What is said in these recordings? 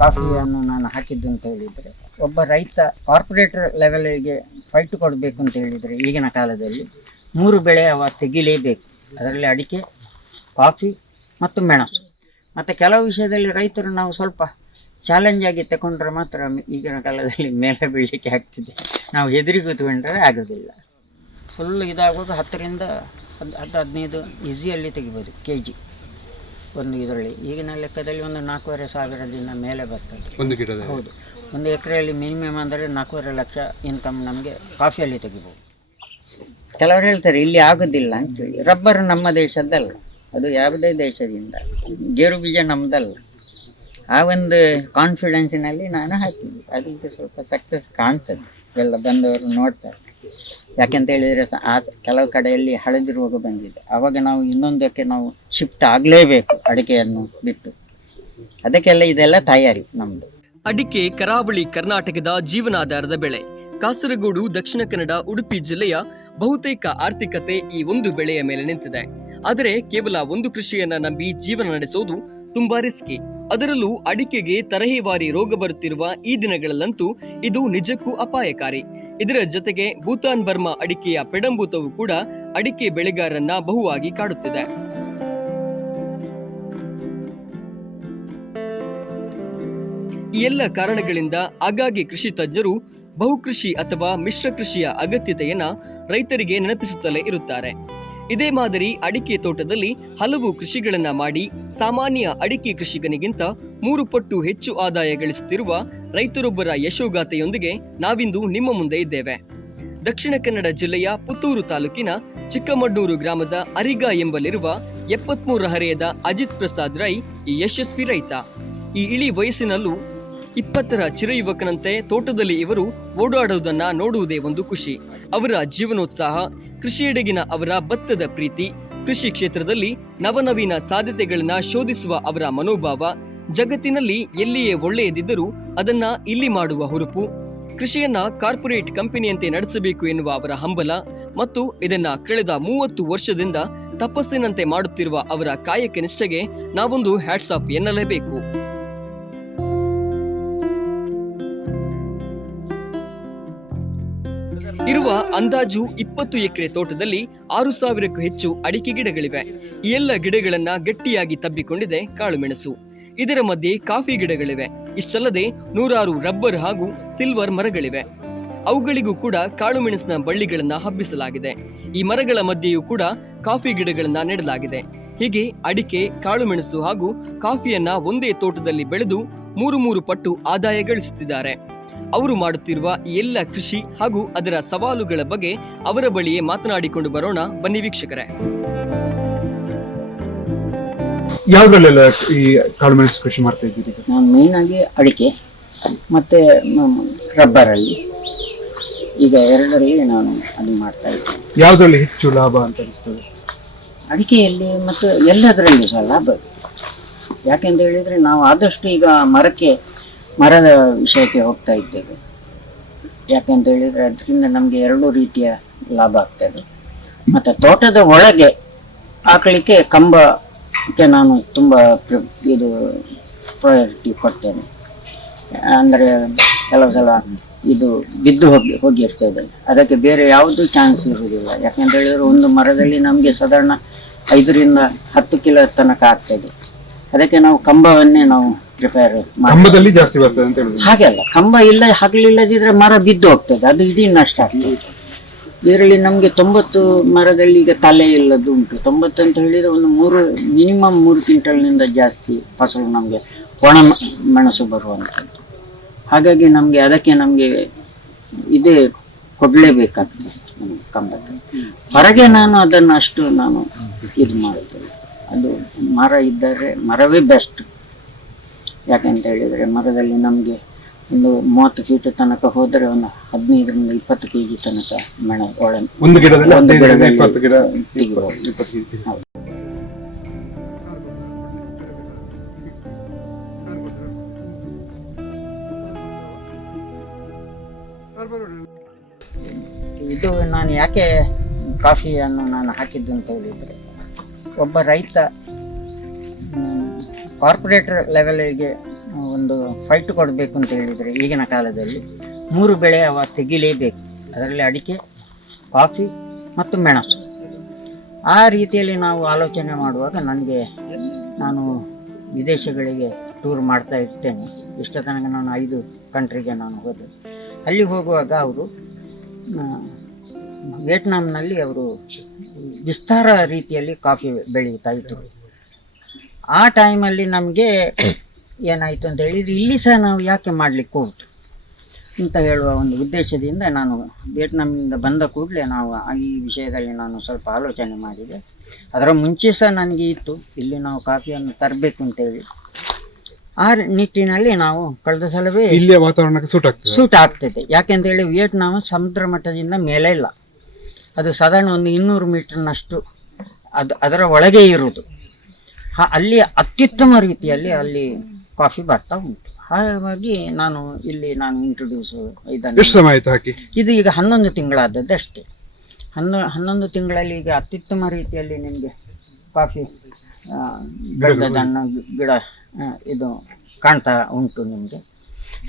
ಕಾಫಿಯನ್ನು ನಾನು ಹಾಕಿದ್ದು ಅಂತ ಹೇಳಿದರೆ, ಒಬ್ಬ ರೈತ ಕಾರ್ಪೊರೇಟರ್ ಲೆವೆಲ್ಗೆ ಫೈಟ್ ಕೊಡಬೇಕು ಅಂತ ಹೇಳಿದರೆ ಈಗಿನ ಕಾಲದಲ್ಲಿ 3 ಬೆಳೆ ಅವ ತೆಗಿಲೇಬೇಕು. ಅದರಲ್ಲಿ ಅಡಿಕೆ, ಕಾಫಿ ಮತ್ತು ಮೆಣಸು. ಮತ್ತು ಕೆಲವು ವಿಷಯದಲ್ಲಿ ರೈತರು ನಾವು ಸ್ವಲ್ಪ ಚಾಲೆಂಜ್ ಆಗಿ ತಗೊಂಡ್ರೆ ಮಾತ್ರ ಈಗಿನ ಕಾಲದಲ್ಲಿ ಮೇಲೆ ಬೀಳಲಿಕ್ಕೆ ಆಗ್ತಿದೆ. ನಾವು ಹೆದರಿ ಕೂತ್ಕೊಂಡ್ರೆ ಆಗೋದಿಲ್ಲ. ಫುಲ್ ಇದಾಗುವಾಗ 10ರಿಂದ 15 ಈಸಿಯಲ್ಲಿ ತೆಗಿಬೋದು kg ಒಂದು ಇದರಲ್ಲಿ. ಈಗಿನ ಲೆಕ್ಕದಲ್ಲಿ ಒಂದು 4,500 ಮೇಲೆ ಬರ್ತದೆ ಒಂದು ಗಿಡದ. ಹೌದು, ಒಂದು ಎಕರೆಯಲ್ಲಿ ಮಿನಿಮಮ್ ಅಂದರೆ 4.5 ಲಕ್ಷ ಇನ್ಕಮ್ ನಮಗೆ ಕಾಫಿಯಲ್ಲಿ ತೆಗಿಬೋದು. ಕೆಲವರು ಹೇಳ್ತಾರೆ ಇಲ್ಲಿ ಆಗೋದಿಲ್ಲ ಅಂತೇಳಿ. ರಬ್ಬರ್ ನಮ್ಮ ದೇಶದ್ದಲ್ಲ, ಅದು ಯಾವುದೇ ದೇಶದಿಂದ, ಗೇರು ಬೀಜ ನಮ್ಮದಲ್ಲ. ಆ ಒಂದು ಕಾನ್ಫಿಡೆನ್ಸಿನಲ್ಲಿ ನಾನು ಹಾಕಿದ್ದೆ. ಅದಕ್ಕೆ ಸ್ವಲ್ಪ ಸಕ್ಸಸ್ ಕಾಣ್ತದೆ, ಎಲ್ಲ ಬಂದವರು ನೋಡ್ತಾರೆ. ಯಾಕೆಂತ ಹೇಳಿದರೆ ಕೆಲವು ಕಡೆಯಲ್ಲಿ ಹಳದಿ ರೋಗ ಬಂದಿದೆ. ಆವಾಗ ನಾವು ಇನ್ನೊಂದಕ್ಕೆ ನಾವು ಶಿಫ್ಟ್ ಆಗಲೇಬೇಕು ಅಡಿಕೆಯನ್ನು ಬಿಟ್ಟು. ಅದಕ್ಕೆಲ್ಲ ಇದೆಲ್ಲ ತಯಾರಿ ನಮ್ಮದು. ಅಡಿಕೆ ಕರಾವಳಿ ಕರ್ನಾಟಕದ ಜೀವನಾಧಾರದ ಬೆಳೆ. ಕಾಸರಗೋಡು, ದಕ್ಷಿಣ ಕನ್ನಡ, ಉಡುಪಿ ಜಿಲ್ಲೆಯ ಬಹುತೇಕ ಆರ್ಥಿಕತೆ ಈ ಒಂದು ಬೆಳೆಯ ಮೇಲೆ ನಿಂತಿದೆ. ಆದರೆ ಕೇವಲ ಒಂದು ಕೃಷಿಯನ್ನ ನಂಬಿ ಜೀವನ ನಡೆಸೋದು ತುಂಬಾ ರಿಸ್ಕಿ. ಅದರಲ್ಲೂ ಅಡಿಕೆಗೆ ತರಹೇವಾರಿ ರೋಗ ಬರುತ್ತಿರುವ ಈ ದಿನಗಳಲ್ಲಂತೂ ಇದು ನಿಜಕ್ಕೂ ಅಪಾಯಕಾರಿ. ಇದರ ಜೊತೆಗೆ ಭೂತಾನ್ ಬರ್ಮಾ ಅಡಿಕೆಯ ಪೆಡಂಭೂತವು ಕೂಡ ಅಡಿಕೆ ಬೆಳೆಗಾರರನ್ನ ಬಹುವಾಗಿ ಕಾಡುತ್ತಿದೆ. ಈ ಎಲ್ಲ ಕಾರಣಗಳಿಂದ ಆಗಾಗ್ಗೆ ಕೃಷಿ ತಜ್ಞರು ಬಹುಕೃಷಿ ಅಥವಾ ಮಿಶ್ರ ಕೃಷಿಯ ಅಗತ್ಯತೆಯನ್ನ ರೈತರಿಗೆ ನೆನಪಿಸುತ್ತಲೇ ಇರುತ್ತಾರೆ. ಇದೇ ಮಾದರಿ ಅಡಿಕೆ ತೋಟದಲ್ಲಿ ಹಲವು ಕೃಷಿಗಳನ್ನ ಮಾಡಿ ಸಾಮಾನ್ಯ ಅಡಿಕೆ ಕೃಷಿಕನಿಗಿಂತ 3 ಪಟ್ಟು ಹೆಚ್ಚು ಆದಾಯ ಗಳಿಸುತ್ತಿರುವ ರೈತರೊಬ್ಬರ ಯಶೋಗಾಥೆಯೊಂದಿಗೆ ನಾವಿಂದು ನಿಮ್ಮ ಮುಂದೆ ಇದ್ದೇವೆ. ದಕ್ಷಿಣ ಕನ್ನಡ ಜಿಲ್ಲೆಯ ಪುತ್ತೂರು ತಾಲೂಕಿನ ಚಿಕ್ಕಮಡ್ಡೂರು ಗ್ರಾಮದ ಅರಿಗಾ ಎಂಬಲ್ಲಿರುವ 73 ಹರೆಯದ ಅಜಿತ್ ಪ್ರಸಾದ್ ರೈ ಈ ಯಶಸ್ವಿ ರೈತ. ಈ ಇಳಿ ವಯಸ್ಸಿನಲ್ಲೂ 20ರ ಚಿರಯುವಕನಂತೆ ತೋಟದಲ್ಲಿ ಇವರು ಓಡಾಡುವುದನ್ನ ನೋಡುವುದೇ ಒಂದು ಖುಷಿ. ಅವರ ಜೀವನೋತ್ಸಾಹ, ಕೃಷಿಯೆಡೆಗಿನ ಅವರ ಬತ್ತದ ಪ್ರೀತಿ, ಕೃಷಿ ಕ್ಷೇತ್ರದಲ್ಲಿ ನವನವೀನ ಸಾಧ್ಯತೆಗಳನ್ನ ಶೋಧಿಸುವ ಅವರ ಮನೋಭಾವ, ಜಗತ್ತಿನಲ್ಲಿ ಎಲ್ಲಿಯೇ ಒಳ್ಳೆಯದಿದ್ದರೂ ಅದನ್ನ ಇಲ್ಲಿ ಮಾಡುವ ಹುರುಪು, ಕೃಷಿಯನ್ನ ಕಾರ್ಪೊರೇಟ್ ಕಂಪನಿಯಂತೆ ನಡೆಸಬೇಕು ಎನ್ನುವ ಅವರ ಹಂಬಲ ಮತ್ತು ಇದನ್ನ ಕಳೆದ 30 ವರ್ಷದಿಂದ ತಪಸ್ಸಿನಂತೆ ಮಾಡುತ್ತಿರುವ ಅವರ ಕಾಯಕ ನಿಷ್ಠೆಗೆ ನಾವೊಂದು ಹ್ಯಾಟ್ಸ್ ಆಫ್ ಎನ್ನಲೇಬೇಕು. ಇರುವ ಅಂದಾಜು 20 ಎಕರೆ ತೋಟದಲ್ಲಿ 6,000ಕ್ಕೂ ಹೆಚ್ಚು ಅಡಿಕೆ ಗಿಡಗಳಿವೆ. ಈ ಎಲ್ಲ ಗಿಡಗಳನ್ನ ಗಟ್ಟಿಯಾಗಿ ತಬ್ಬಿಕೊಂಡಿದೆ ಕಾಳುಮೆಣಸು. ಇದರ ಮಧ್ಯೆ ಕಾಫಿ ಗಿಡಗಳಿವೆ. ಇಷ್ಟಲ್ಲದೆ 100 ರಬ್ಬರ್ ಹಾಗೂ ಸಿಲ್ವರ್ ಮರಗಳಿವೆ. ಅವುಗಳಿಗೂ ಕೂಡ ಕಾಳುಮೆಣಸಿನ ಬಳ್ಳಿಗಳನ್ನ ಹಬ್ಬಿಸಲಾಗಿದೆ. ಈ ಮರಗಳ ಮಧ್ಯೆಯೂ ಕೂಡ ಕಾಫಿ ಗಿಡಗಳನ್ನ ನೆಡಲಾಗಿದೆ. ಹೀಗೆ ಅಡಿಕೆ, ಕಾಳುಮೆಣಸು ಹಾಗೂ ಕಾಫಿಯನ್ನ ಒಂದೇ ತೋಟದಲ್ಲಿ ಬೆಳೆದು 3 ಪಟ್ಟು ಆದಾಯ ಗಳಿಸುತ್ತಿದ್ದಾರೆ. ಅವರು ಮಾಡುತ್ತಿರುವ ಎಲ್ಲ ಕೃಷಿ ಹಾಗೂ ಅದರ ಸವಾಲುಗಳ ಬಗ್ಗೆ ಅವರ ಬಳಿಯೇ ಮಾತನಾಡಿಕೊಂಡು ಬರೋಣ ಬನ್ನಿ ವೀಕ್ಷಕರೇ. ಯಾವ್ದ್ರಲ್ಲೆಲ್ಲ ಈ ಕಾಳುಮೆಣಸು ಕೃಷಿ ಮಾಡ್ತಾ ಇದ್ದೀರಿ? ನಾನು ಮೇನ್ ಆಗಿ ಅಡಿಕೆ ಮತ್ತೆ ರಬ್ಬರಲ್ಲಿ, ಈಗ 2ರಲ್ಲಿ ನಾನು ಅದು ಮಾಡ್ತಾ ಇದ್ದೇನೆ. ಯಾವ್ದ್ರಲ್ಲಿ ಹೆಚ್ಚು ಲಾಭ ಅಂತ ಅನಿಸ್ತದೆ? ಅಡಿಕೆಯಲ್ಲಿ ಮತ್ತು ಎಲ್ಲದರಲ್ಲಿ ಸಹ ಲಾಭ. ಯಾಕೆಂತ ಹೇಳಿದ್ರೆ ನಾವು ಆದಷ್ಟು ಈಗ ಮರದ ವಿಷಯಕ್ಕೆ ಹೋಗ್ತಾ ಇದ್ದೇವೆ. ಯಾಕೆಂತ ಹೇಳಿದರೆ ಅದರಿಂದ ನಮಗೆ 2 ರೀತಿಯ ಲಾಭ ಆಗ್ತದೆ. ಮತ್ತು ತೋಟದ ಒಳಗೆ ಹಾಕಲಿಕ್ಕೆ ಕಂಬಕ್ಕೆ ನಾನು ತುಂಬ ಇದು ಪ್ರಯಾರಿಟಿ ಕೊಡ್ತೇನೆ. ಅಂದರೆ ಕೆಲವು ಸಲ ಇದು ಬಿದ್ದು ಹೋಗಿರ್ತದೆ, ಅದಕ್ಕೆ ಬೇರೆ ಯಾವುದು ಚಾನ್ಸ್ ಇರುವುದಿಲ್ಲ. ಯಾಕೆಂತ ಹೇಳಿದರೆ ಒಂದು ಮರದಲ್ಲಿ ನಮಗೆ ಸಾಧಾರಣ 5ರಿಂದ 10 ಕಿಲೋ ತನಕ ಆಗ್ತದೆ. ಅದಕ್ಕೆ ನಾವು ಕಂಬವನ್ನೇ ನಾವು ಪ್ರಿಪೇರ್ ಕಂಬದಲ್ಲಿ ಜಾಸ್ತಿ ಬರ್ತದೆ ಅಂತ ಹೇಳಿದ್ರೆ ಹಾಗೆಲ್ಲ. ಕಂಬ ಹಗಲಿಲ್ಲದಿದ್ರೆ ಮರ ಬಿದ್ದು ಹೋಗ್ತದೆ, ಅದು ಇಡೀ ನಷ್ಟ ಆಗ್ತದೆ. ಇದರಲ್ಲಿ ನಮಗೆ 90 ಮರದಲ್ಲಿ ಈಗ ತಲೆ ಇಲ್ಲದು ಉಂಟು. 90 ಅಂತ ಹೇಳಿದ್ರೆ ಒಂದು ಮಿನಿಮಮ್ 3 ಕ್ವಿಂಟಲ್ನಿಂದ ಜಾಸ್ತಿ ಫಸಲು ನಮಗೆ ಒಣ ಮೆಣಸು ಬರುವಂಥದ್ದು. ಹಾಗಾಗಿ ಅದಕ್ಕೆ ನಮಗೆ ಇದೇ ಕೊಡಲೇಬೇಕಾಗ್ತದೆ ನಮಗೆ ಕಂಬಕ್ಕೆ. ಹೊರಗೆ ನಾನು ಅದನ್ನು ಅಷ್ಟು ನಾನು ಇದು ಮಾಡುತ್ತೇನೆ. ಅದು ಮರ ಇದ್ದರೆ ಮರವೇ ಬೆಸ್ಟ್. ಯಾಕೆಂತ ಹೇಳಿದರೆ ಮರದಲ್ಲಿ ನಮಗೆ ಒಂದು 30 ಫೀಟ್ ತನಕ ಹೋದರೆ ಒಂದು 15ರಿಂದ 20 kg ತನಕ ಒಂದು ಗಿಡದಲ್ಲಿ ಇದು ನಾನು ಯಾಕೆ ಕಾಫಿಯನ್ನು ನಾನು ಹಾಕಿದ್ದು ಅಂತ ಹೇಳಿದರೆ, ಒಬ್ಬ ರೈತ ಕಾರ್ಪೊರೇಟರ್ ಲೆವೆಲ್ಗೆ ಒಂದು ಫೈಟ್ ಕೊಡಬೇಕು ಅಂತ ಹೇಳಿದರೆ ಈಗಿನ ಕಾಲದಲ್ಲಿ 3 ಬೆಳೆ ಅವ ತೆಗಿಲೇಬೇಕು. ಅದರಲ್ಲಿ ಅಡಿಕೆ, ಕಾಫಿ ಮತ್ತು ಮೆಣಸು. ಆ ರೀತಿಯಲ್ಲಿ ನಾವು ಆಲೋಚನೆ ಮಾಡುವಾಗ ನಾನು ವಿದೇಶಗಳಿಗೆ ಟೂರ್ ಮಾಡ್ತಾ ಇರ್ತೇನೆ. ಇಷ್ಟ ತನಕ ನಾನು 5 ಕಂಟ್ರಿಗೆ ನಾನು ಹೋದೆ. ಅಲ್ಲಿ ಹೋಗುವಾಗ ಅವರು ವಿಯೆಟ್ನಾಂನಲ್ಲಿ ಅವರು ವಿಸ್ತಾರ ರೀತಿಯಲ್ಲಿ ಕಾಫಿ ಬೆಳೀತಾ ಇದ್ದರು. ಆ ಟೈಮಲ್ಲಿ ನಮಗೆ ಏನಾಯಿತು ಅಂತ ಹೇಳಿದರೆ ಇಲ್ಲಿ ಸಹ ನಾವು ಯಾಕೆ ಮಾಡಲಿಕ್ಕೆ ಹೋಗ್ತು ಅಂತ ಹೇಳುವ ಒಂದು ಉದ್ದೇಶದಿಂದ ನಾನು ವಿಯೆಟ್ನಾಂನಿಂದ ಬಂದ ಕೂಡಲೇ ನಾವು ಈ ವಿಷಯದಲ್ಲಿ ನಾನು ಸ್ವಲ್ಪ ಆಲೋಚನೆ ಮಾಡಿದೆ. ಅದರ ಮುಂಚೆ ಸಹ ನನಗೆ ಇತ್ತು ಇಲ್ಲಿ ನಾವು ಕಾಫಿಯನ್ನು ತರಬೇಕು ಅಂತೇಳಿ. ಆ ನಿಟ್ಟಿನಲ್ಲಿ ನಾವು ಕಳೆದ ಸಲವೇ ಇಲ್ಲಿಯ ವಾತಾವರಣಕ್ಕೆ ಸೂಟ್ ಆಗ್ತದೆ. ಯಾಕೆಂತೇಳಿ ವಿಯೆಟ್ನಾಂ ಸಮುದ್ರ ಮಟ್ಟದಿಂದ ಮೇಲೆ ಇಲ್ಲ, ಅದು ಸಾಧಾರಣ ಒಂದು 200 ಮೀಟರ್ನಷ್ಟು ಅದರ ಒಳಗೆ ಇರುವುದು. ಅಲ್ಲಿ ಅತ್ಯುತ್ತಮ ರೀತಿಯಲ್ಲಿ ಅಲ್ಲಿ ಕಾಫಿ ಬರ್ತಾ ಉಂಟು. ಹಾಗಾಗಿ ನಾನು ಇಂಟ್ರೊಡ್ಯೂಸ್ ಇದು ಈಗ 11 ತಿಂಗಳಾದದ್ದು ಅಷ್ಟೇ. 11 ತಿಂಗಳಲ್ಲಿ ಈಗ ಅತ್ಯುತ್ತಮ ರೀತಿಯಲ್ಲಿ ನಿಮಗೆ ಕಾಫಿ ಬೆಳೆದದನ್ನು ಗಿಡ ಇದು ಕಾಣ್ತಾ ಉಂಟು ನಿಮಗೆ.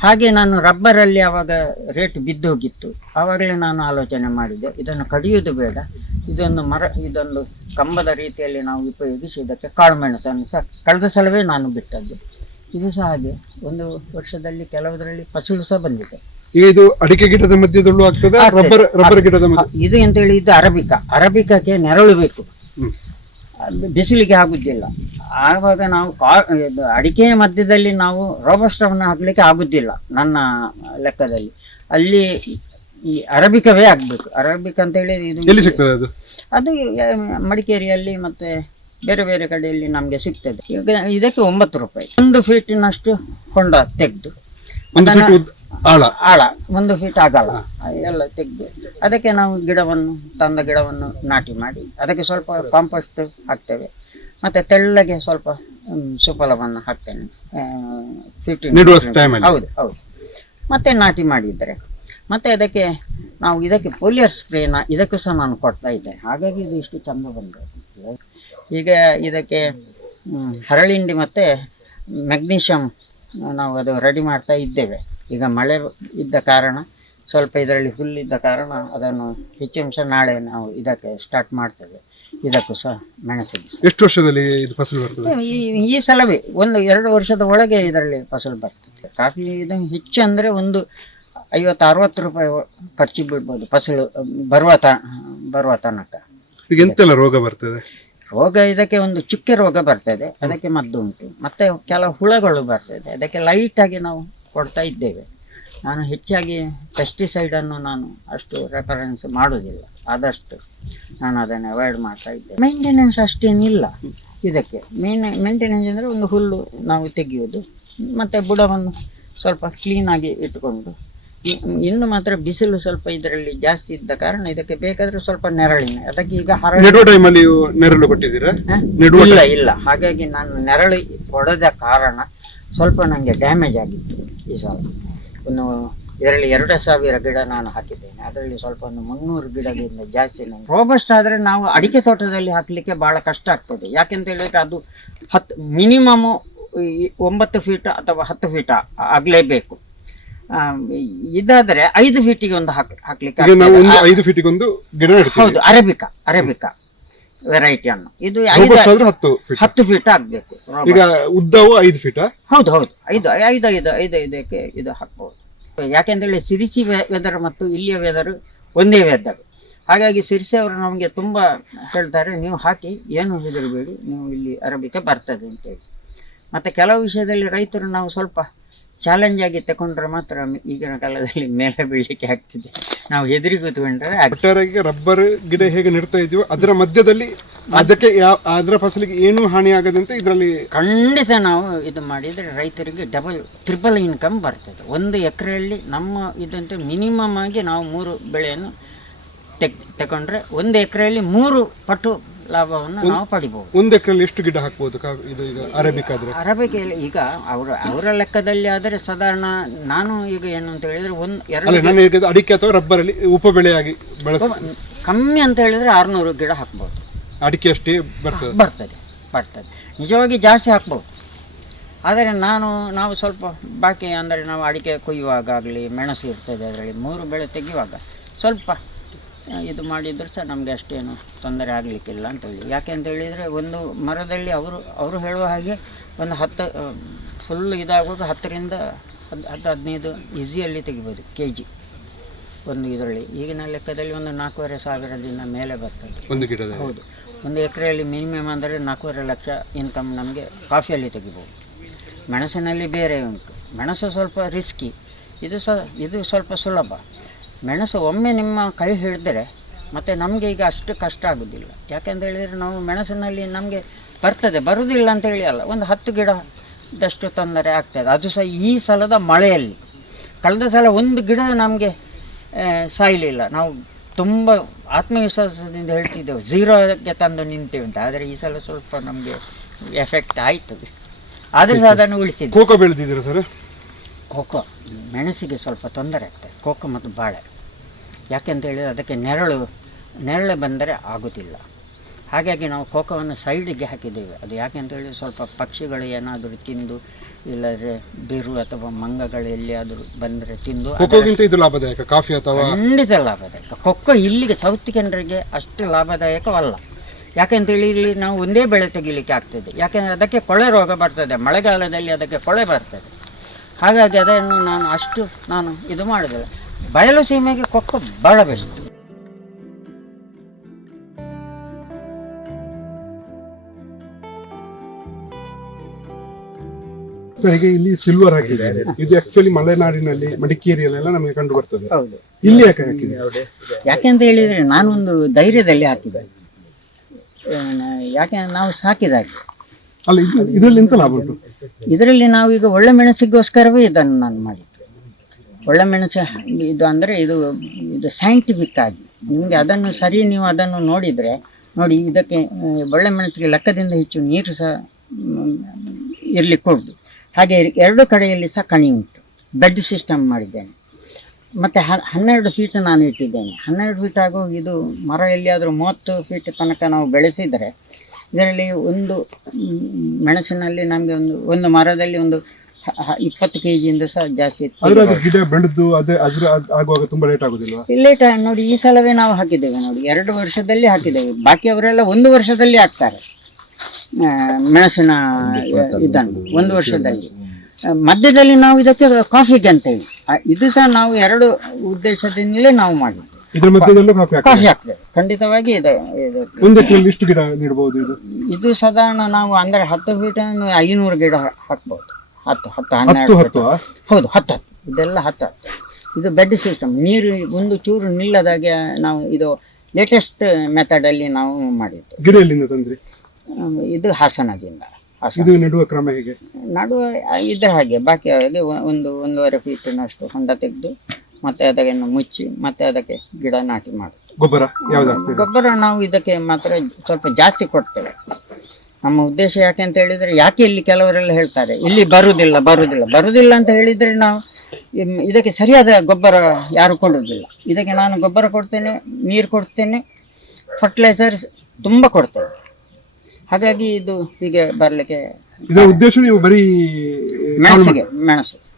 ಹಾಗೆ ನಾನು ರಬ್ಬರಲ್ಲಿ ಆವಾಗ ರೇಟ್ ಬಿದ್ದು ಹೋಗಿತ್ತು. ಆವಾಗಲೇ ನಾನು ಆಲೋಚನೆ ಮಾಡಿದೆ, ಇದನ್ನು ಕಡಿಯುವುದು ಬೇಡ, ಇದೊಂದು ಕಂಬದ ರೀತಿಯಲ್ಲಿ ನಾವು ಉಪಯೋಗಿಸಿ ಇದಕ್ಕೆ ಕಾಳು ಮೆಣಸನ್ನು ಸಹ ಕಳೆದ ಸಲವೇ ನಾನು ಬಿಟ್ಟದ್ದು. ಇದು ಸಹ ಹಾಗೆ 1 ವರ್ಷದಲ್ಲಿ ಕೆಲವುದರಲ್ಲಿ ಫಸಲು ಸಹ ಬಂದಿದೆ. ಈಗ ಇದು ಅಡಿಕೆ ಗಿಡದ ಮಧ್ಯದಲ್ಲೂ ಆಗ್ತದೆ, ರಬ್ಬರ್ ಗಿಡದ ಇದು ಅಂತ ಹೇಳಿ ಇದು ಅರಬಿಕಕ್ಕೆ ನೆರಳು ಬೇಕು, ಬಿಸಿಲಿಗೆ ಆಗುದಿಲ್ಲ. ಆವಾಗ ನಾವು ಅಡಿಕೆಯ ಮಧ್ಯದಲ್ಲಿ ನಾವು ರೋಬಸ್ಟವನ್ನು ಹಾಕಲಿಕ್ಕೆ ಆಗುದಿಲ್ಲ ನನ್ನ ಲೆಕ್ಕದಲ್ಲಿ. ಅಲ್ಲಿ ಈ ಅರಬಿಕವೇ ಆಗಬೇಕು. ಅರಬಿಕ ಅಂತ ಹೇಳಿ ಅದು ಮಡಿಕೇರಿಯಲ್ಲಿ ಮತ್ತು ಬೇರೆ ಬೇರೆ ಕಡೆಯಲ್ಲಿ ನಮಗೆ ಸಿಗ್ತದೆ. ಈಗ ಇದಕ್ಕೆ 9 ರೂಪಾಯಿ. 1 ಫೀಟಿನಷ್ಟು ಹೊಂಡ ತೆಗೆದು ಆಳ 1 ಫೀಟ್ ಅಗಲ ಎಲ್ಲ ತೆಗೆದು ಅದಕ್ಕೆ ನಾವು ಗಿಡವನ್ನು ನಾಟಿ ಮಾಡಿ ಅದಕ್ಕೆ ಸ್ವಲ್ಪ ಕಾಂಪೋಸ್ಟ್ ಹಾಕ್ತೇವೆ. ಮತ್ತು ತೆಳ್ಳಗೆ ಸ್ವಲ್ಪ ಸುಫಲವನ್ನು ಹಾಕ್ತೇನೆ 15. ಹೌದು. ಮತ್ತೆ ನಾಟಿ ಮಾಡಿದರೆ ಮತ್ತು ಇದಕ್ಕೆ ಪೋಲಿಯರ್ ಸ್ಪ್ರೇನ ಇದಕ್ಕೂ ಸಹ ನಾನು ಕೊಡ್ತಾ ಇದ್ದೆ. ಹಾಗಾಗಿ ಇದು ಇಷ್ಟು ಚೆಂದ ಬಂದರು. ಈಗ ಇದಕ್ಕೆ ಹರಳಿಂಡಿ ಮತ್ತು ಮೆಗ್ನೀಷಿಯಮ್ ನಾವು ಅದು ರೆಡಿ ಮಾಡ್ತಾ ಇದ್ದೇವೆ. ಈಗ ಮಳೆ ಇದ್ದ ಕಾರಣ ಸ್ವಲ್ಪ ಇದರಲ್ಲಿ ಹುಲ್ಲಿದ್ದ ಕಾರಣ ಅದನ್ನು ಹೆಚ್ಚಿನ ನಾಳೆ ನಾವು ಇದಕ್ಕೆ ಸ್ಟಾರ್ಟ್ ಮಾಡ್ತೇವೆ. ಇದಕ್ಕೂ ಸಹ ಮೆಣಸಿಗೆ ಎಷ್ಟು ವರ್ಷದಲ್ಲಿ ಇದು ಫಸಲು ಬರ್ತದೆ? ಈ ಸಲವೇ 1-2 ವರ್ಷದ ಒಳಗೆ ಇದರಲ್ಲಿ ಫಸಲು ಬರ್ತದೆ. ಕಾಫಿ ಇದು ಹೆಚ್ಚು ಅಂದರೆ ಒಂದು 50-60 ರೂಪಾಯಿ ಖರ್ಚು ಬೀಳ್ಬೋದು ಫಸಲು ಬರುವ ತನಕ. ಈಗ ಎಂತೆಲ್ಲ ರೋಗ ಬರ್ತದೆ? ರೋಗ ಇದಕ್ಕೆ ಒಂದು ಚುಕ್ಕೆ ರೋಗ ಬರ್ತದೆ, ಅದಕ್ಕೆ ಮದ್ದು ಉಂಟು. ಮತ್ತು ಕೆಲವು ಹುಳಗಳು ಬರ್ತದೆ, ಅದಕ್ಕೆ ಲೈಟಾಗಿ ನಾವು ಕೊಡ್ತಾ ಇದ್ದೇವೆ. ನಾನು ಹೆಚ್ಚಾಗಿ ಪೆಸ್ಟಿಸೈಡನ್ನು ನಾನು ಅಷ್ಟು ರೆಫರೆನ್ಸ್ ಮಾಡೋದಿಲ್ಲ. ಆದಷ್ಟು ನಾನು ಅದನ್ನು ಅವಾಯ್ಡ್ ಮಾಡ್ತಾ ಇದ್ದೇನೆ. ಮೇಂಟೆನೆನ್ಸ್ ಅಷ್ಟೇನಿಲ್ಲ ಇದಕ್ಕೆ. ಮೇಂಟೆನೆನ್ಸ್ ಅಂದರೆ ಒಂದು ಹುಲ್ಲು ನಾವು ತೆಗೆಯೋದು ಮತ್ತು ಬುಡವನ್ನು ಸ್ವಲ್ಪ ಕ್ಲೀನಾಗಿ ಇಟ್ಕೊಂಡು. ಇನ್ನು ಮಾತ್ರ ಬಿಸಿಲು ಸ್ವಲ್ಪ ಇದರಲ್ಲಿ ಜಾಸ್ತಿ ಇದ್ದ ಕಾರಣ ಇದಕ್ಕೆ ಬೇಕಾದರೆ ಸ್ವಲ್ಪ ನೆರಳಿನ ಅದಕ್ಕೆ ಈಗ ನೆರಳು ಕೊಟ್ಟಿದ್ದೀರಾ? ಇಲ್ಲ. ಹಾಗಾಗಿ ನಾನು ನೆರಳು ಕೊಡದ ಕಾರಣ ಸ್ವಲ್ಪ ನನಗೆ ಡ್ಯಾಮೇಜ್ ಆಗಿತ್ತು ಈ ಸಲ. ಇದರಲ್ಲಿ 2,000 ಗಿಡ ನಾನು ಹಾಕಿದ್ದೇನೆ. ಅದರಲ್ಲಿ ಸ್ವಲ್ಪ ಒಂದು 300 ಗಿಡದಿಂದ ಜಾಸ್ತಿ ನನಗೆ ರೋಬಸ್ಟ್ ಆದರೆ ನಾವು ಅಡಿಕೆ ತೋಟದಲ್ಲಿ ಹಾಕಲಿಕ್ಕೆ ಭಾಳ ಕಷ್ಟ ಆಗ್ತದೆ. ಯಾಕೆಂತ ಹೇಳಿದರೆ ಅದು ಮಿನಿಮಮ್ 9 ಫೀಟ್ ಅಥವಾ 10 ಫೀಟ್ ಆಗಲೇಬೇಕು. ಇದಾದರೆ 5 ಫೀಟಿಗೆ ಒಂದು ಹಾಕ್ಲಿಕ್ಕೆ 5 ಫೀಟಿಗೆ ಒಂದು ಗಿಡ. ಹೌದು, ಅರೇಬಿಕಾ ವೆರೈಟಿಯನ್ನು ಇದು 10 ಫೀಟ್ ಆಗಬೇಕು. ಈಗ ಉದ್ದವು 5 ಫೀಟ್. ಹೌದು 5 ಇದು ಹಾಕ್ಬಹುದು. ಯಾಕೆಂದ್ರೆ ಸಿರಿಸಿ ವೆದರ್ ಮತ್ತು ಇಲ್ಲಿಯ ವೆದರ್ ಒಂದೇ ವೆದರ್. ಹಾಗಾಗಿ ಸಿರಿಸಿ ಅವರು ನಮಗೆ ತುಂಬ ಹೇಳ್ತಾರೆ, ನೀವು ಹಾಕಿ ಏನು ಹೆದರಬೇಡಿ, ನೀವು ಇಲ್ಲಿ ಅರೇಬಿಕಾ ಬರ್ತದೆ ಅಂತೇಳಿ. ಮತ್ತು ಕೆಲವು ವಿಷಯದಲ್ಲಿ ರೈತರು ನಾವು ಸ್ವಲ್ಪ ಚಾಲೆಂಜ್ ಆಗಿ ತಗೊಂಡ್ರೆ ಮಾತ್ರ ಈಗಿನ ಕಾಲದಲ್ಲಿ ಮೇಲೆ ಬೀಳಲಿಕ್ಕೆ ಆಗ್ತಿದೆ. ನಾವು ಹೆದರಿ ಕೂತ್ಕೊಂಡ್ರೆ ಒಟ್ಟಾರೆಯಾಗಿ ರಬ್ಬರ್ ಗಿಡ ಹೇಗೆ ನೆಡ್ತಾ ಇದೀವೋ ಅದರ ಮಧ್ಯದಲ್ಲಿ ಅದಕ್ಕೆ ಅದರ ಫಸಲಿಗೆ ಏನೂ ಹಾನಿ ಆಗದಂತೆ ಇದರಲ್ಲಿ ಖಂಡಿತ ನಾವು ಇದು ಮಾಡಿದರೆ ರೈತರಿಗೆ ಟ್ರಿಪಲ್ ಇನ್ಕಮ್ ಬರ್ತದೆ. 1 ಎಕರೆಯಲ್ಲಿ ನಮ್ಮ ಇದಂತೆ ಮಿನಿಮಮ್ ಆಗಿ ನಾವು 3 ಬೆಳೆಯನ್ನು ತಗೊಂಡ್ರೆ 1 ಎಕರೆಯಲ್ಲಿ 3 ಪಟ್ಟು ಲಾಭವನ್ನು ನಾವು ಪಡಿಬಹುದು. 1 ಎಕರೆಯಲ್ಲಿ ಎಷ್ಟು ಗಿಡ ಹಾಕ್ಬೋದು ಇದು? ಈಗ ಅರೇಬಿಕಲ್ಲಿ ಈಗ ಅವರ ಲೆಕ್ಕದಲ್ಲಿ ಆದರೆ ಸಾಧಾರಣ ನಾನು ಈಗ ಏನು ಅಂತ ಹೇಳಿದ್ರೆ ಅಡಿಕೆ ಅಥವಾ ರಬ್ಬರಲ್ಲಿ ಉಪ ಬೆಳೆಯಾಗಿ ಕಮ್ಮಿ ಅಂತ ಹೇಳಿದ್ರೆ 600 ಗಿಡ ಹಾಕ್ಬೋದು. ಅಡಿಕೆ ಅಷ್ಟೇ ಬರ್ತದೆ. ನಿಜವಾಗಿ ಜಾಸ್ತಿ ಹಾಕ್ಬೋದು. ಆದರೆ ನಾವು ಸ್ವಲ್ಪ ಬಾಕಿ ಅಂದರೆ ನಾವು ಅಡಿಕೆ ಕೊಯ್ಯುವಾಗ ಆಗಲಿ, ಮೆಣಸು ಇರ್ತದೆ ಅದರಲ್ಲಿ 3 ಬೆಳೆ ತೆಗೆಯುವಾಗ ಸ್ವಲ್ಪ ಇದು ಮಾಡಿದರೂ ಸಹ ನಮಗೆ ಅಷ್ಟೇನು ತೊಂದರೆ ಆಗಲಿಕ್ಕಿಲ್ಲ ಅಂತೇಳಿ. ಯಾಕೆ ಅಂತ ಹೇಳಿದರೆ ಒಂದು ಮರದಲ್ಲಿ ಅವರು ಹೇಳುವ ಹಾಗೆ ಒಂದು 10 ಫುಲ್ ಇದಾಗುವಾಗ 10ರಿಂದ 15 ಈಸಿಯಲ್ಲಿ ತೆಗಿಬೋದು kg ಒಂದು ಇದರಲ್ಲಿ. ಈಗಿನ ಲೆಕ್ಕದಲ್ಲಿ ಒಂದು 4,500 ಮೇಲೆ ಬರ್ತದೆ ಒಂದು ಗಿಡದ. ಹೌದು, ಒಂದು ಎಕರೆಯಲ್ಲಿ ಮಿನಿಮಮ್ ಅಂದರೆ 4.5 ಲಕ್ಷ ಇನ್ಕಮ್ ನಮಗೆ ಕಾಫಿಯಲ್ಲಿ ತೆಗಿಬೋದು. ಮೆಣಸಿನಲ್ಲಿ ಬೇರೆ ಉಂಟು. ಮೆಣಸು ಸ್ವಲ್ಪ ರಿಸ್ಕಿ, ಇದು ಸ್ವಲ್ಪ ಸುಲಭ. ಮೆಣಸು ಒಮ್ಮೆ ನಿಮ್ಮ ಕೈ ಹಿಡಿದರೆ ಮತ್ತು ನಮಗೆ ಈಗ ಅಷ್ಟು ಕಷ್ಟ ಆಗೋದಿಲ್ಲ. ಯಾಕೆಂತ ಹೇಳಿದರೆ ನಾವು ಮೆಣಸಿನಲ್ಲಿ ನಮಗೆ ಬರುವುದಿಲ್ಲ ಅಂತೇಳಿ ಅಲ್ಲ, ಒಂದು 10 ಗಿಡದಷ್ಟು ತೊಂದರೆ ಆಗ್ತದೆ. ಅದು ಸಹ ಈ ಸಲದ ಮಳೆಯಲ್ಲಿ. ಕಳೆದ ಸಲ ಒಂದು ಗಿಡ ನಮಗೆ ಸಾಯಲಿಲ್ಲ. ನಾವು ತುಂಬ ಆತ್ಮವಿಶ್ವಾಸದಿಂದ ಹೇಳ್ತಿದ್ದೆವು 0ಕ್ಕೆ ತಂದು ನಿಂತೇವೆ ಅಂತ. ಆದರೆ ಈ ಸಲ ಸ್ವಲ್ಪ ನಮಗೆ ಎಫೆಕ್ಟ್ ಆಯ್ತದೆ, ಆದರೆ ಸಹ ಅದನ್ನು ಉಳಿಸಿದ್ದೆ. ಕೋಕೋ ಬೆಳೆದಿದ್ದೀರಾ ಸರ್? ಕೋಕೋ ಮೆಣಸಿಗೆ ಸ್ವಲ್ಪ ತೊಂದರೆ ಆಗ್ತದೆ, ಕೋಕೋ ಮತ್ತು ಬಾಳೆ. ಯಾಕೆಂತ ಹೇಳಿದರೆ ಅದಕ್ಕೆ ನೆರಳು ಬಂದರೆ ಆಗೋದಿಲ್ಲ. ಹಾಗಾಗಿ ನಾವು ಕೋಕೋವನ್ನು ಸೈಡಿಗೆ ಹಾಕಿದ್ದೇವೆ. ಅದು ಯಾಕೆ ಅಂತ ಹೇಳಿದರೆ ಸ್ವಲ್ಪ ಪಕ್ಷಿಗಳು ಏನಾದರೂ ತಿಂದು, ಇಲ್ಲದ್ರೆ ಬಿರು ಅಥವಾ ಮಂಗಗಳು ಎಲ್ಲಿಯಾದರೂ ಬಂದರೆ ತಿಂದು. ಕೋಕೋಗಿಂತ ಇದು ಲಾಭದಾಯಕ ಕಾಫಿ ಅಥವಾ? ಖಂಡಿತ ಲಾಭದಾಯಕ. ಕೊಕ್ಕೋ ಇಲ್ಲಿಗೆ ಸೌತ್ ಕೆನರಿಗೆ ಅಷ್ಟು ಲಾಭದಾಯಕವಲ್ಲ. ಯಾಕೆಂತೇಳಿ ಇಲ್ಲಿ ನಾವು ಒಂದೇ ಬೆಳೆ ತೆಗಿಲಿಕ್ಕೆ ಆಗ್ತದೆ. ಯಾಕೆಂದರೆ ಅದಕ್ಕೆ ಕೊಳೆ ರೋಗ ಬರ್ತದೆ, ಮಳೆಗಾಲದಲ್ಲಿ ಅದಕ್ಕೆ ಕೊಳೆ ಬರ್ತದೆ. ಹಾಗಾಗಿ ಅದನ್ನು ನಾನು ಇದು ಮಾಡೋದಿಲ್ಲ. ಬಯಲು ಸೀಮೆಗೆ ಕೊಕ್ಕೋ ಭಾಳ ಬೆಸ್ಟ್. ಸರ್, ಈಗ ಇಲ್ಲಿ ಸಿಲ್ವರ್ ಹಾಕಿದ್ದಾರೆ. ಇದು ಆಕ್ಚುಲಿ ಮಲೆನಾಡಿನಲ್ಲಿ ಮಡಿಕೇರಿಯಲ್ಲೆಲ್ಲ ನಮಗೆ ಕಂಡು ಬರ್ತದೆ. ಹೌದು. ಇಲ್ಲಿ ಯಾಕೆ ಹಾಕಿದೆ? ಯಾಕೆಂತ ಹೇಳಿದರೆ ನಾನೊಂದು ಧೈರ್ಯದಲ್ಲಿ ಹಾಕಿದ್ದೆ. ಯಾಕೆ ನಾವು ಸಾಕಿದಾಗೆ ಅಲ್ಲ, ಇದರಲ್ಲಿ ಎಂತ ಲಾಭ ಉಂಟು? ಇದರಲ್ಲಿ ನಾವು ಈಗ ಒಳ್ಳೆ ಮೆಣಸಿಗೋಸ್ಕರವೇ ಇದನ್ನು ನಾನು ಮಾಡಿದ್ದು. ಒಳ್ಳೆ ಮೆಣಸು ಇದು ಅಂದರೆ ಇದು ಸೈಂಟಿಫಿಕ್ ಆಗಿ ನಿಮಗೆ ನೀವು ಅದನ್ನು ನೋಡಿ ಇದಕ್ಕೆ ಒಳ್ಳೆ ಮೆಣಸಿಗೆ ಲೆಕ್ಕದಿಂದ ಹೆಚ್ಚು ನೀರು ಸಹ ಇರಲಿಕ್ಕೆ ಕೊಡುದು. ಹಾಗೆ 2 ಕಡೆಯಲ್ಲಿ ಸಹ ಕಣಿ ಉಂಟು. ಬೆಡ್ ಸಿಸ್ಟಮ್ ಮಾಡಿದ್ದೇನೆ. ಮತ್ತು 12 ಫೀಟ್ ನಾನು ಇಟ್ಟಿದ್ದೇನೆ. 12 ಫೀಟ್ ಆಗೋ ಇದು ಮರ ಎಲ್ಲಿಯಾದರೂ 30 ಫೀಟ್ ತನಕ ನಾವು ಬೆಳೆಸಿದರೆ ಇದರಲ್ಲಿ ಒಂದು ಮೆಣಸಿನಲ್ಲಿ ನಮಗೆ ಒಂದು ಮರದಲ್ಲಿ ಒಂದು 20 kg ಸಹ ಜಾಸ್ತಿ ಇತ್ತು. ಗಿಡ ಬೆಳೆದು ಆಗುವಾಗ ತುಂಬ ಲೇಟ್ ಆಗುದಿಲ್ವಾ? ಲೇಟ್ ನೋಡಿ, ಈ ಸಲವೇ ನಾವು ಹಾಕಿದ್ದೇವೆ ನೋಡಿ, 2 ವರ್ಷದಲ್ಲಿ ಹಾಕಿದ್ದೇವೆ. ಬಾಕಿಯವರೆಲ್ಲ 1 ವರ್ಷದಲ್ಲಿ ಹಾಕ್ತಾರೆ ಮೆಣಸಿನ ಇದನ್ನು. 1 ವರ್ಷದಲ್ಲಿ ಮಧ್ಯದಲ್ಲಿ ನಾವು ಇದಕ್ಕೆ ಕಾಫಿಗೆ ಅಂತೇಳಿ ಇದು ಸಹ ನಾವು 2 ಉದ್ದೇಶದಿಂದಲೇ ನಾವು ಮಾಡಿದ್ದು. ಕಾಫಿ ಹಾಕ್ತೇವೆ ಖಂಡಿತವಾಗಿ. ಎಷ್ಟು ಗಿಡ ನೆಡಬಹುದು? ಇದು ಸಾಧಾರಣ ನಾವು ಅಂದರೆ 10 ಫೀಟ್ 500 ಗಿಡ ಹಾಕ್ಬಹುದು. 10-12 ಹೌದು, 10 ಇದೆಲ್ಲ 10. ಇದು ಬೆಡ್ ಸಿಸ್ಟಮ್. ನೀರು ಒಂದು ಚೂರು ನಿಲ್ಲದಾಗೆ ನಾವು ಇದು ಲೇಟೆಸ್ಟ್ ಮೆಥಡಲ್ಲಿ ನಾವು ಮಾಡಿದ್ದು. ಗಿಡ ಎಲ್ಲಿಂದ ತಂದ್ರಿ? ಇದು ಹಾಸನದಿಂದ. ಇದು ನೆಡುವ ಕ್ರಮ ಹೇಗೆ? ಇದರ ಹಾಗೆ ಬಾಕಿ ಹಾಗೆ 1-1.5 ಫೀಟಿನಷ್ಟು ಹೊಂಡ ತೆಗೆದು ಮತ್ತೆ ಅದನ್ನು ಮುಚ್ಚಿ ಮತ್ತೆ ಅದಕ್ಕೆ ಗಿಡ ನಾಟಿ ಮಾಡುದು. ಗೊಬ್ಬರ ನಾವು ಇದಕ್ಕೆ ಮಾತ್ರ ಸ್ವಲ್ಪ ಜಾಸ್ತಿ ಕೊಡ್ತೇವೆ. ನಮ್ಮ ಉದ್ದೇಶ ಯಾಕೆ ಅಂತ ಹೇಳಿದರೆ, ಯಾಕೆ ಇಲ್ಲಿ ಕೆಲವರೆಲ್ಲ ಹೇಳ್ತಾರೆ ಇಲ್ಲಿ ಬರುವುದಿಲ್ಲ ಅಂತ ಹೇಳಿದರೆ ನಾವು ಇದಕ್ಕೆ ಸರಿಯಾದ ಗೊಬ್ಬರ ಯಾರು ಕೊಡುವುದಿಲ್ಲ. ಇದಕ್ಕೆ ನಾನು ಗೊಬ್ಬರ ಕೊಡ್ತೇನೆ, ನೀರು ಕೊಡ್ತೇನೆ, ಫರ್ಟಿಲೈಸರ್ ತುಂಬ ಕೊಡ್ತೇನೆ. ಹಾಗಾಗಿ ಇದು ಹೀಗೆ ಬರಲಿಕ್ಕೆ ಉದ್ದೇಶ ನೀವು ಬರೀ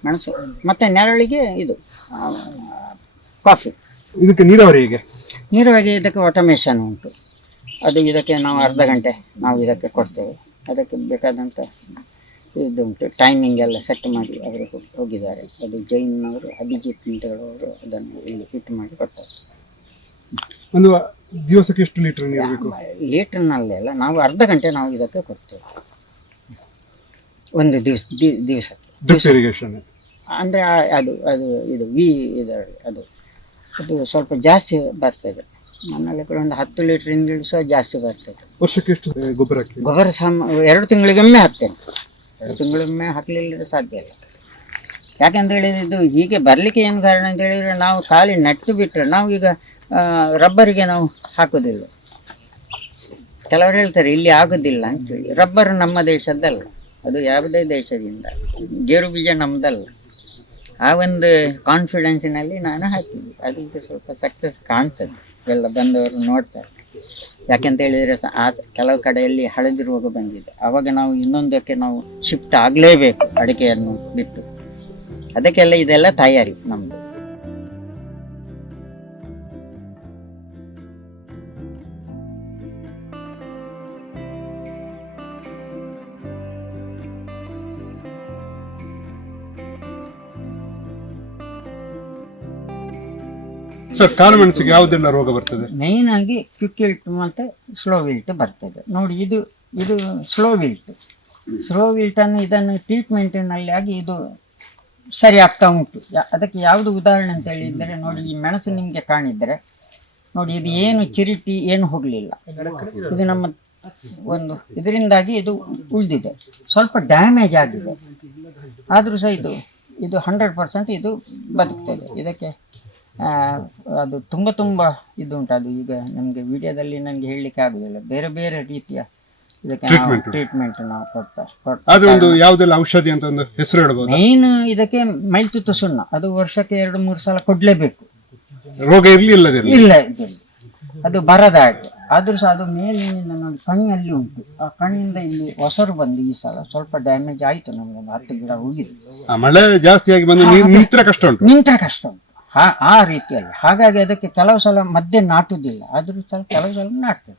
ಮೆಣಸು ಮತ್ತೆ ನೆರಳಿಗೆ ಇದು ಕಾಫಿ. ಇದಕ್ಕೆ ನೀರಾವರಿ ಇದಕ್ಕೆ ಆಟೋಮೇಷನ್ ಉಂಟು. ಅದು ಇದಕ್ಕೆ ನಾವು ಅರ್ಧ ಗಂಟೆ ನಾವು ಇದಕ್ಕೆ ಕೊಡ್ತೇವೆ. ಅದಕ್ಕೆ ಬೇಕಾದಂಥ ಇದು ಉಂಟು, ಟೈಮಿಂಗ್ ಎಲ್ಲ ಸೆಟ್ ಮಾಡಿ ಅವರು ಹೋಗಿದ್ದಾರೆ. ಅದು ಜೈನ್ನವರು ಅಭಿಜಿತ್ ಅಂತ ಹೇಳುವವರು ಅದನ್ನು ಇಲ್ಲಿ ಫಿಟ್ ಮಾಡಿ ಕೊಡ್ತಾರೆ. ಒಂದು ದಿವಸಕ್ಕೆ ಎಷ್ಟು ಲೀಟರ್ ನೀರು ಬೇಕು? ಲೀಟರ್ನಲ್ಲೆಲ್ಲ ನಾವು ಅರ್ಧ ಗಂಟೆ ನಾವು ಇದಕ್ಕೆ ಕೊಡ್ತೇವೆ ಒಂದು ದಿವಸಕ್ಕೆ. ಅಂದರೆ ಇದು ಇದರಲ್ಲಿ ಅದು ಸ್ವಲ್ಪ ಜಾಸ್ತಿ ಬರ್ತದೆ. ನನ್ನಲ್ಲಿ ಕೂಡ ಒಂದು 10 ಲೀಟರ್ ಸಹ ಜಾಸ್ತಿ ಬರ್ತದೆ. ವರ್ಷಕ್ಕೆ ಎಷ್ಟು ಗೊಬ್ಬರ ಸಹ 2 ತಿಂಗಳಿಗೊಮ್ಮೆ ಹಾಕ್ತೇನೆ. 2 ತಿಂಗಳಿಗೊಮ್ಮೆ ಹಾಕಲಿಲ್ಲ ಸಾಧ್ಯ ಇಲ್ಲ. ಯಾಕೆಂತ ಹೇಳಿದ್ರೆ ಇದು ಹೀಗೆ ಬರಲಿಕ್ಕೆ ಏನು ಕಾರಣ ಅಂತ ಹೇಳಿದರೆ, ನಾವು ಖಾಲಿ ನೆಟ್ಟು ಬಿಟ್ಟರೆ ನಾವು ಈಗ ರಬ್ಬರಿಗೆ ನಾವು ಹಾಕೋದಿಲ್ಲ. ಕೆಲವರು ಹೇಳ್ತಾರೆ ಇಲ್ಲಿ ಆಗೋದಿಲ್ಲ ಅಂತೇಳಿ. ರಬ್ಬರ್ ನಮ್ಮ ದೇಶದ್ದಲ್ಲ, ಅದು ಯಾವುದೇ ದೇಶದಿಂದ, ಗೇರು ಬೀಜ ನಮ್ಮದಲ್ಲ. ಆ ಒಂದು ಕಾನ್ಫಿಡೆನ್ಸಿನಲ್ಲಿ ನಾನು ಹಾಕಿದ್ದೆ. ಅದಕ್ಕೆ ಸ್ವಲ್ಪ ಸಕ್ಸಸ್ ಕಾಣ್ತದೆ, ಎಲ್ಲ ಬಂದವರು ನೋಡ್ತಾರೆ. ಯಾಕೆಂತ ಹೇಳಿದರೆ ಆ ಕೆಲವು ಕಡೆಯಲ್ಲಿ ಹಳದಿ ರೋಗ ಬಂದಿದೆ, ಆವಾಗ ನಾವು ಇನ್ನೊಂದಕ್ಕೆ ನಾವು ಶಿಫ್ಟ್ ಆಗಲೇಬೇಕು ಅಡಿಕೆಯನ್ನು ಬಿಟ್ಟು. ಅದಕ್ಕೆಲ್ಲ ಇದೆಲ್ಲ ತಯಾರಿ ನಮ್ಮದು. ಸರ್, ಕಾಳುಮೆಣಸಿಗೆ ಯಾವುದೆಲ್ಲ ರೋಗ ಬರ್ತದೆ? ಮೇಯ್ನ್ ಆಗಿ ಕ್ವಿಕ್ ವಿಲ್ಟ್ ಮತ್ತು ಸ್ಲೋ ವಿಲ್ಟ್ ಬರ್ತದೆ ನೋಡಿ. ಇದು ಇದು ಸ್ಲೋ ವಿಲ್ಟ್. ಸ್ಲೋ ವಿಲ್ಟನ್ನು ಇದನ್ನು ಟ್ರೀಟ್ಮೆಂಟಿನಲ್ಲಿ ಆಗಿ ಇದು ಸರಿ ಆಗ್ತಾ ಉಂಟು. ಅದಕ್ಕೆ ಯಾವುದು ಉದಾಹರಣೆ ಅಂತ ಹೇಳಿದರೆ ನೋಡಿ, ಈ ಮೆಣಸು ನಿಮಗೆ ಕಾಣಿದರೆ ನೋಡಿ, ಇದು ಏನು ಚಿರಿಟಿ ಏನು ಹೋಗಲಿಲ್ಲ. ಇದು ನಮ್ಮ ಒಂದು ಇದರಿಂದಾಗಿ ಇದು ಉಳಿದಿದೆ, ಸ್ವಲ್ಪ ಡ್ಯಾಮೇಜ್ ಆಗಿದೆ, ಆದರೂ ಸಹ ಇದು 100% ಇದು ಬದುಕ್ತದೆ. ಇದಕ್ಕೆ ಅದು ತುಂಬ ಇದು ಉಂಟು. ಅದು ಈಗ ನಮಗೆ ವಿಡಿಯೋದಲ್ಲಿ ನನಗೆ ಹೇಳಲಿಕ್ಕೆ ಆಗುದಿಲ್ಲ. ಬೇರೆ ಬೇರೆ ರೀತಿಯ ಇದಕ್ಕೆ ಟ್ರೀಟ್ಮೆಂಟ್ ನಾವು ಕೊಡ್ತಾರೆ. ಯಾವುದೆಲ್ಲ ಔಷಧಿ ಅಂತ ಒಂದು ಹೆಸರು ಹೇಳ್ಬೋದು? ಮೇನ್ ಇದಕ್ಕೆ ಮೈಲ್ತುತ್ತು ಸುಣ್ಣ, ಅದು ವರ್ಷಕ್ಕೆ 2-3 ಸಲ ಕೊಡ್ಲೇಬೇಕು. ರೋಗ ಇಲ್ಲ ಅದು ಬರದ ಹಾಗೆ. ಆದ್ರೂ ಸಹ ಅದು ಮೇಲಿನಿಂದ ನೋಡಿ ಕಣಿಯಲ್ಲಿ ಉಂಟು, ಆ ಕಣಿಯಿಂದ ಇಲ್ಲಿ ಹೊಸರು ಬಂದು ಈ ಸಲ ಸ್ವಲ್ಪ ಡ್ಯಾಮೇಜ್ ಆಯ್ತು. ನಮ್ಗೆ 10 ಗಿಡ ಹೋಗಿದೆ. ಮಳೆ ಜಾಸ್ತಿ ಆಗಿ ಬಂದು ನಿಂತ್ರೆ ಕಷ್ಟ ಉಂಟು ಆ ರೀತಿಯಲ್ಲಿ. ಹಾಗಾಗಿ ಅದಕ್ಕೆ ಕೆಲವು ಸಲ ಮಧ್ಯೆ ನಾಟುವುದಿಲ್ಲ, ಆದ್ರೂ ಸಲ ಕೆಲವು ಸಲ ನಾಟ್ತದೆ.